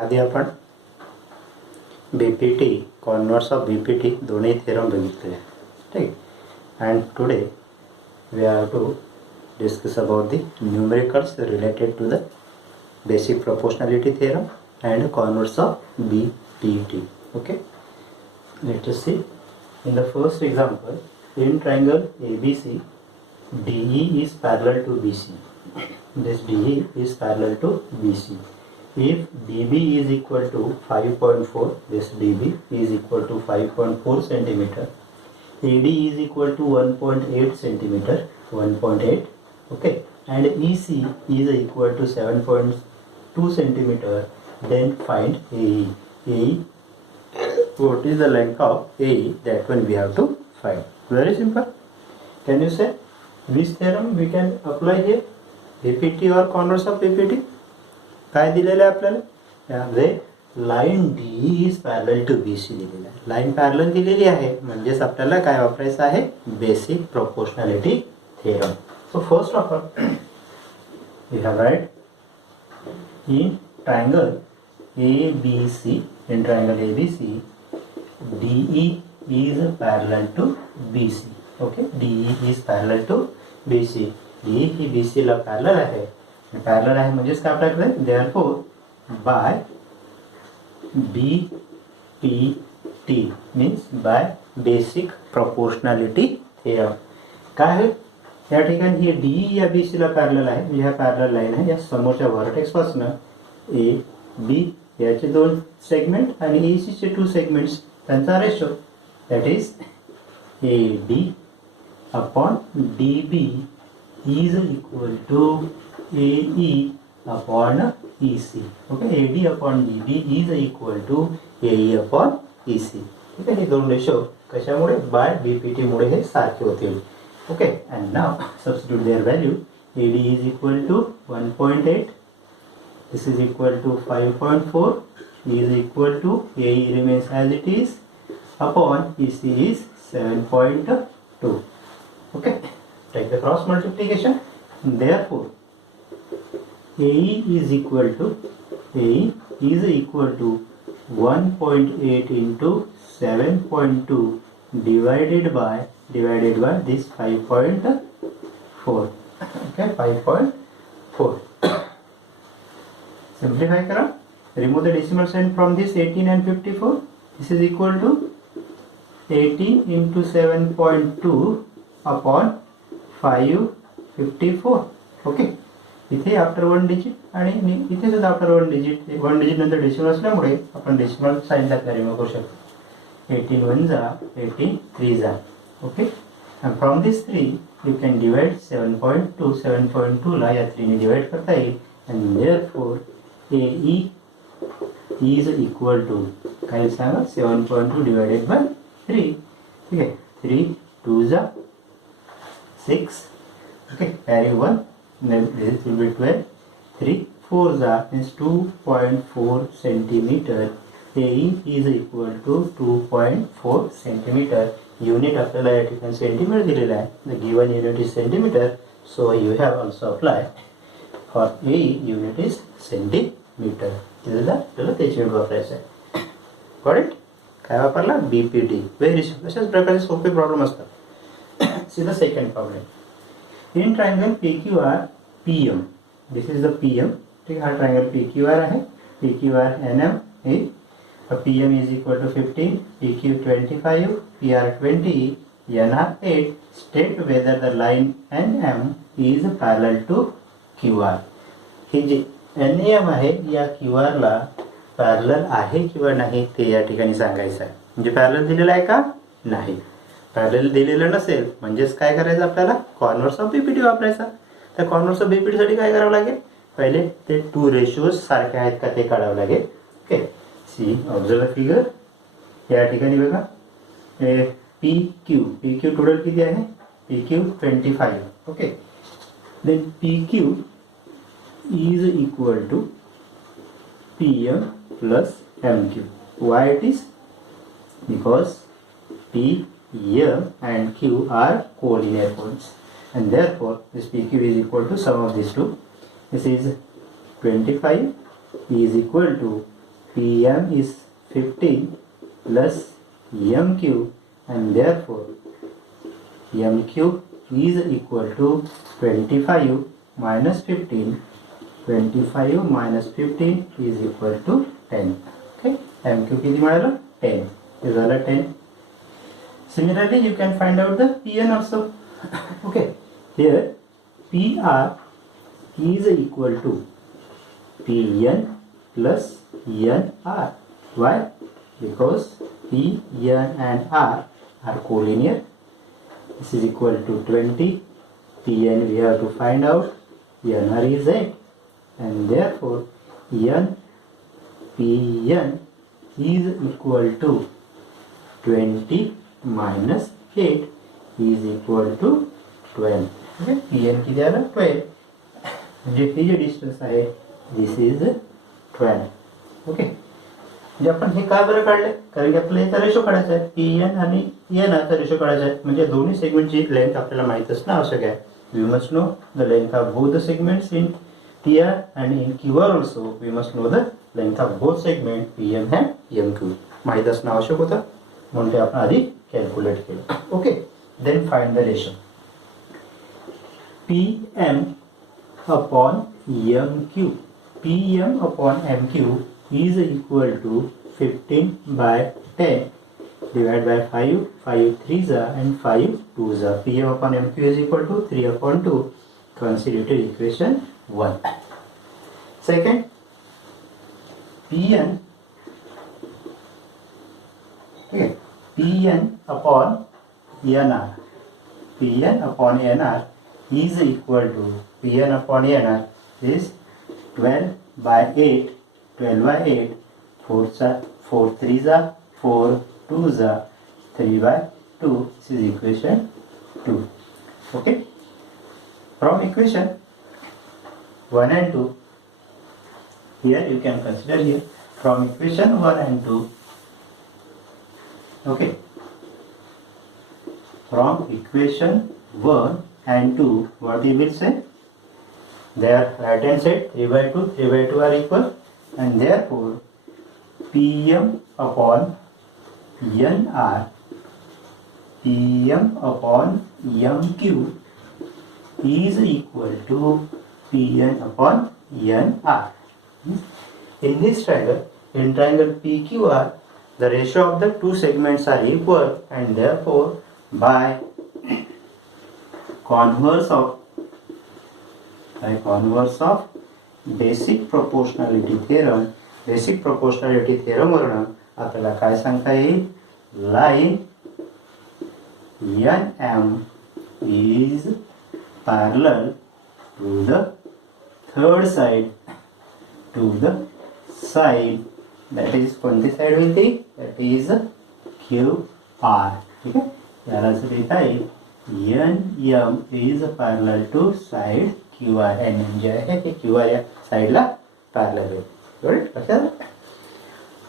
आधी आपण BPT converse of BPT दोन्ही थेरम बघितले ठीक. And today we have to discuss about the numericals related to the basic proportionality theorem and converse of BPT. Okay, let us see. In the first example, in triangle ABC, DE is parallel to BC. This DE is parallel to BC. If DB is equal to 5.4, this DB is equal to 5.4 centimeter. AD is equal to 1.8 centimeter, 1.8. Okay, and EC is equal to 7.2 centimeter. Then find AE. AE, what is the length of AE? That one we have to find. Very simple. Can you say which theorem we can apply here? BPT or converse of BPT? काय दिलेलं आहे आपल्याला? यामध्ये line DE is parallel to BC दिलेलं आहे. Line parallel दिलेली आहे म्हणजेच आपल्याला काय वापरायचं आहे? Basic proportionality theorem. So first of all we have right in triangle ABC, in triangle ABC, DE is parallel to BC. Okay, DE is parallel to BC. DE ही BC ला parallel आहे. पॅरलल आहे म्हणजेच काय आपल्याकडे? Therefore by BPT means by basic proportionality theorem. काय आहे या ठिकाणी? हे DE या BC ला पॅरलल आहे. म्हणजे ह्या पॅरलल लाईन आहे. या समोरच्या व्हर्टेक्स पासून AB याचे दोन सेगमेंट आणि AC चे 2 सेगमेंट्स त्यांचा ratio that is AD upon DB is equal to AE upon EC. Okay, AD upon DB is equal to AE upon EC. ठीक आहे, हे दोन रेशो कशामुळे? बाय BPT मुळे हे सारखे होतील. Okay, and now substitute their value. AD is equal to 1.8, this is equal to 5.4, is equal to AE remains as it is upon EC is 7.2. Okay, take the cross multiplication. Therefore AE is equal to 1.8 into 7.2 divided by this 5.4. Okay, 5.4. Simplify करा. Remove the decimal sign from this 18 and 54. This is equal to 18 into 7.2 upon 554. ओके, इथे आफ्टर 1 डिजिट आणि इथे सुद्धा आफ्टर 1 डिजिट. 1 डिजिट नंतर डेसिमल असल्यामुळे आपण decimal sign टाकला रिमूव्ह करू शकतो. 18 1 जा 18 3 जा. Okay, and from this 3 you can divide 7.2. 7.2 ला या 3 ने डिवाइड करता येईल and therefore AE is equal to काय सांगा? 7.2 divided by 3. ठीक आहे, 3 2 जा 6. Okay, carry 1, then this will be 12. 3 4 जा means 2.4 centimeter. AE is equal to 2.4 centimeter. Unit आपल्याला या ठिकाणी सेंटीमीटर दिलेला आहे. The given unit is centimeter, so you have also applied for AE unit is centimeter. दिलेला आपल्याला त्याची युनिट वापरायचं आहे. Got it? काय वापरला? BPT. Very simple. अशाच प्रकारचे सोपे प्रॉब्लेम असतात. See the second problem. In triangle PQR PM, this is the PM. ठीक है, triangle PQR है. PQR NM है. PM is equal to 15, PQ 25, PR 20, NR 8. State whether the line NM is parallel to QR. ही जी NM आहे या QR ला पॅरलल आहे किंवा नाही ते या ठिकाणी सांगायचं आहे. म्हणजे पॅरलल दिलेला आहे का? नाही. पॅरलल दिलेलं नसेल म्हणजेच काय करायचं? आपल्याला कॉन्वर्स ऑफ BPT वापरायचा. तर कॉन्वर्स ऑफ BPT साठी काय करावं लागेल? पहिले ते 2 रेशोज सारखे आहेत का ते काढावं लागेल. Okay, see observe figure. या ठिकाणी बघा PQ टोटल किती आहे? PQ 25. Okay, then PQ is equal to PM plus MQ. Why it is? Because PM and Q are collinear points, and therefore this PQ is equal to sum of these two. This is 25 is equal to PM is 15 plus MQ, and therefore MQ is equal to 25 minus 15. 25 minus 15 is equal to 10. Okay, MQ किती मिळालं? 10. हे झालं 10. Similarly, you can find out the PN also. Okay, here PR is equal to PN plus NR. Why? Because PN and R are collinear. This is equal to 20. PN we have to find out. NR is 8. And therefore PN is equal to 20 minus 8 is equal to 12. Okay, PN किती आलं? 12. म्हणजे हे जे डिस्टन्स आहे this is 12. ओके, म्हणजे आपण हे का बरं काढले? कारण की आपल्याला याचा रेशो काढायचा आहे. PN आणि NR चा रेशो काढायचा आहे. म्हणजे दोन्ही सेगमेंटची लेंथ आपल्याला माहित असणं आवश्यक आहे. We must know the length of both the segments in TR and in QR also. We must know the length of both segment PM and MQ. माहित असणं आवश्यक होतं म्हणून ते आपण आधी कॅल्क्युलेट केलं. Okay, then find the ratio. PM upon MQ. PM upon MQ is equal to 15 by 10 divided by 5. 5 3s and 5 2s. PM upon MQ is equal to 3 upon 2. Consider equation 1. Second, PN, okay, PN upon NR. PN upon NR is equal to PN upon NR is 12 by 8. 12 by 8. 4 3s are 4 2s are 3 by 2. This is equation 2. Okay. From equation 1 and 2, here you can consider here from equation 1 and 2. Okay. From equation 1 and 2, what we will say? Their right hand side 3 by 2 are equal, and therefore PM upon NR, PM upon MQ is equal to PN upon NR. In this triangle, in triangle PQR, the ratio of the two segments are equal, and therefore by converse of basic proportionality theorem वरून आपल्याला काय सांगता येईल? Line NM is parallel to the third side, that is कोणती साइड होईल ती? That is QR. ठीक आहे, याला असं लिहिता येईल NM is parallel to side QR. NM जे आहे ते QR या साइडला पॅरलल आहे. राईट, लक्षात?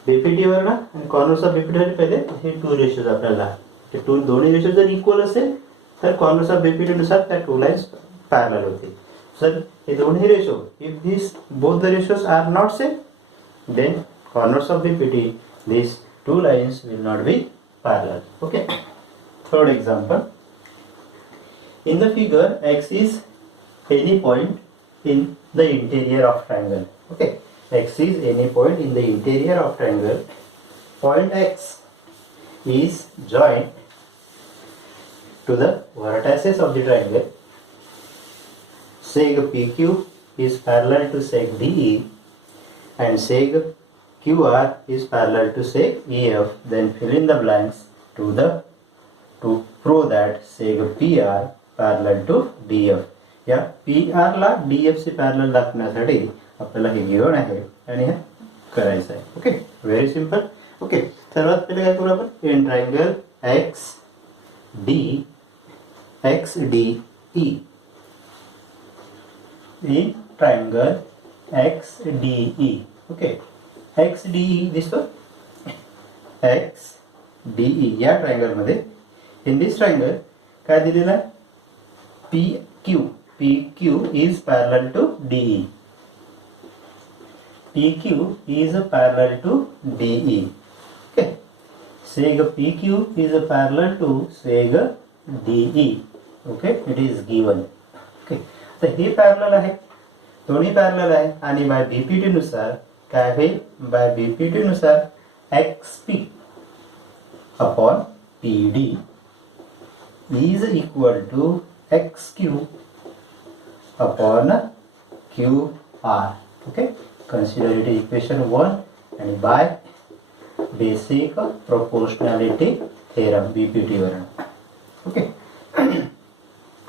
बीपीटी वर ना आणि कॉर्नर्स ऑफ बीपीटी वर पहिले हे टू रेशोज आपल्याला, ते टू दोन्ही रेशो जर इक्वल असेल तर कॉर्नर्स ऑफ बीपीटी नुसार त्या टू लाईन्स पॅरलल होतील. सर हे दोन्ही ratio, if this both the ratios are not same, then corners of BPT, these two lines will not be parallel. Okay. Third example. In the figure, X is any point in the interior of triangle. Okay. X is any point in the interior of triangle. Point X is joined to the vertices of the triangle. Seg PQ is parallel to seg DE, and seg QR is parallel to seg EF. Then fill in the blanks to prove that seg PR parallel to DF. या PR ला DF चे पॅरलल दाखवण्यासाठी आपल्याला हे गिवन आहे आणि हे करायचं आहे. Okay, very simple. Okay, सर्वात पहिले काय करू आपण? In triangle XDE, in triangle XDE. Okay, XDE दिसतो? XDE या ट्रायंगल मध्ये, इन दिस ट्रायंगल काय दिलेलं आहे? PQ is parallel to DE. PQ is parallel to DE. Okay. Seg PQ is parallel to seg DE. Okay, it is given. Okay. तर हे पॅरलल आहे, दोन्ही पॅरलल आहे आणि बाय बीपीटी नुसार काय होईल, बाय बीपीटी नुसार XP upon PD is equal to XQ upon QR. Okay, consider it equation 1 and by basic proportionality theorem BPT वरून. Okay.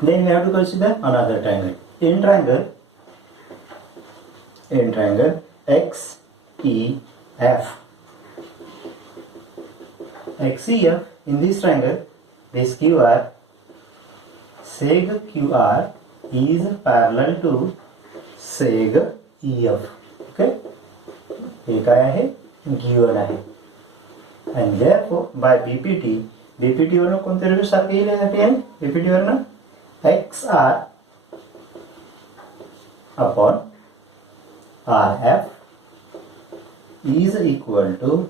Then we have to consider another triangle. In triangle XEF. XEF, in this triangle, this QR, seg QR is parallel to seg EF. Okay, हे काय आहे, given आहे. And therefore by BPT वरून कोणते रेशो सारखे येईल यासाठी आहे, BPT वरून XR upon RF is equal to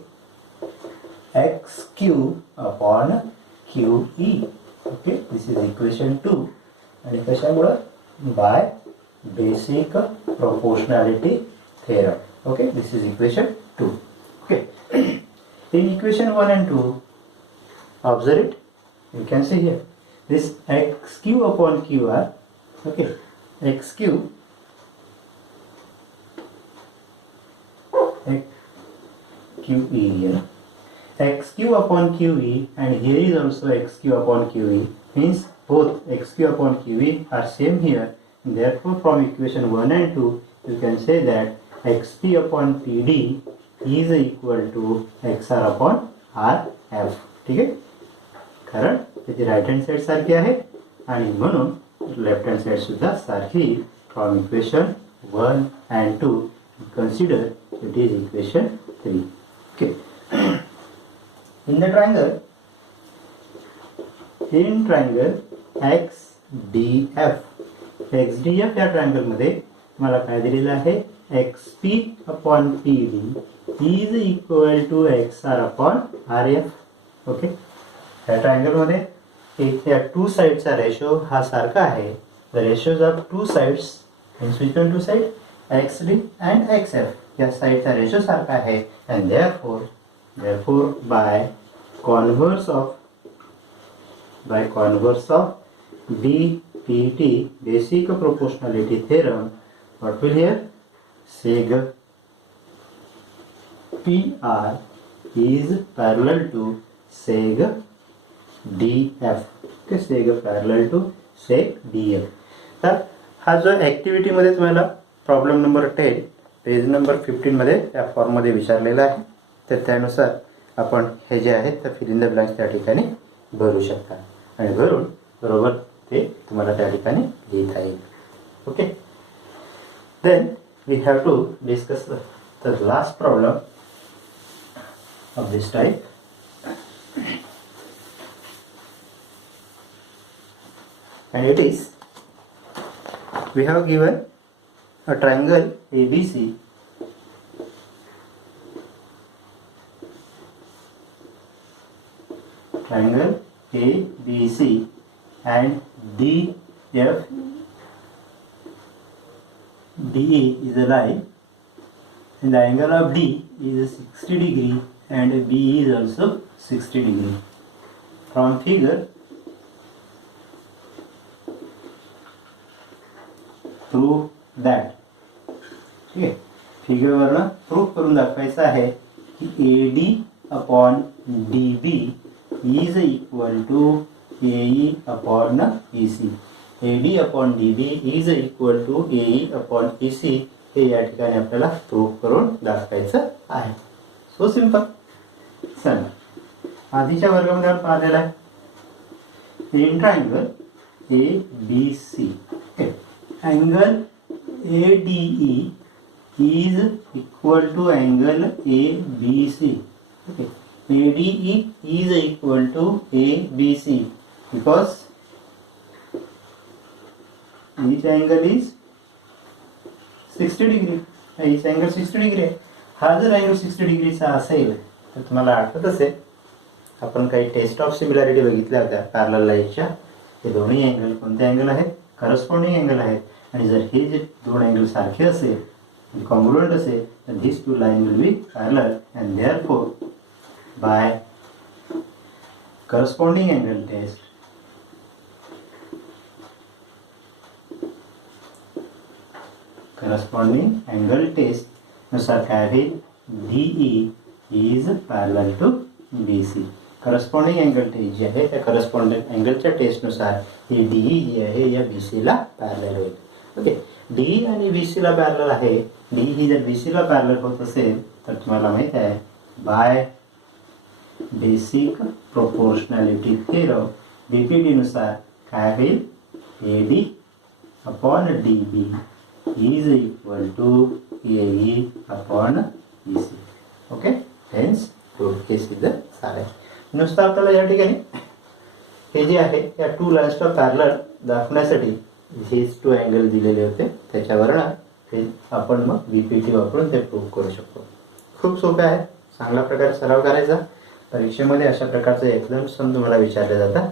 XQ upon QE. Okay, this is equation 2 आणि कशामुळे, by basic proportionality theorem. Okay, this is equation 2. Okay. In equation 1 and 2, observe it, you can see here this XQ upon QR. Okay, XQ QE here, XQ upon QE, and here is also XQ upon QE, means both XQ upon QE are same here. Therefore from equation 1 and 2 you can say that XP upon PD is equal to XR upon RF. ठीक आहे, कारण त्याची right hand side सारखी आहे आणि म्हणून left hand side सुद्धा सारखी. फ्रॉम इक्वेशन 1 and 2 consider it is equation 3. Okay. In the triangle XDF या ट्रायंगल मध्ये मला काय दिलेलं आहे, XP upon PD is equal to XR upon RF. Okay, या ट्रायंगल मध्ये या टू साइडचा रेशो हा सारखा आहे. The ratios of two sides means which one two side, XD and XF, या साइडचा रेशो सारखा आहे. and therefore by converse of BPT, basic proportionality theorem, what will here, seg PR is parallel to seg DF. okay, seg parallel to seg DF. तर हा जो ॲक्टिव्हिटी मध्ये तुम्हाला problem number 10 page number 15 मध्ये त्या फॉर्म मध्ये विचारलेला आहे. तर त्यानुसार आपण हे जे आहेत तर फिल इन द ब्लँक्स त्या ठिकाणी भरू शकता आणि भरून बरोबर ते तुम्हाला त्या ठिकाणी लिहिता येईल. Okay, then we have to discuss the last problem of this type. And it is, we have given a triangle ABC and DE is a line and the angle of D is 60 degree and B is also 60 degree. From figure, prove that. ठीक आहे, फिगर वरनं प्रूफ करून दाखवायचं आहे की AD upon DB is equal to AE upon EC. AD upon DB is equal to AE upon EC हे या ठिकाणी आपल्याला प्रूफ करून दाखवायचं आहे. So simple. चला, आधीच्या वर्गामध्ये आपण पाहिलेला आहे इन triangle ABC, angle ADE is equal to angle ABC. okay, ADE is equal to ABC because each angle is 60 degree. हिचा अँगल 60 डिग्री आहे. हा जर अँगल 60 डिग्रीचा असेल तर तुम्हाला आठवत असेल आपण काही टेस्ट ऑफ सिमिलॅरिटी बघितल्या होत्या पॅरलल लाईनच्या. हे दोन्ही अँगल कोणते अँगल आहेत? करस्पॉन्डिंग अँगल आहेत. आणि जर हे जे दोन अँगल सारखे असेल कॉन्ग्रुएंट असेल तर these two line will be parallel and therefore by corresponding angle test नुसार काय होईल? DE is parallel to BC. Corresponding angle test जे आहे त्या करस्पॉन्डिंग अँगलच्या टेस्टनुसार हे DE जे आहे या BCला पॅरलल होईल. ओके, DE आणि BCला पॅरलल आहे. DE जर BCला पॅरलल होत असेल तर तुम्हाला माहित आहे by basic proportionality theorem BPD नुसार काय होईल? AD upon DB is equal to AE upon BC. Okay, hence road case is सारे. नुसतं आपल्याला या ठिकाणी हे जे आहे या टू लाईन्सला पॅरलल दाखवण्यासाठी हेच टू अँगल दिलेले होते, त्याच्यावरनं ते आपण मग BPT वापरून ते प्रूव्ह करू शकतो. खूप सोपे आहे, चांगल्या प्रकारे सराव करायचा. परीक्षेमध्ये अशा प्रकारचे एकदम सम तुम्हाला विचारले जातात.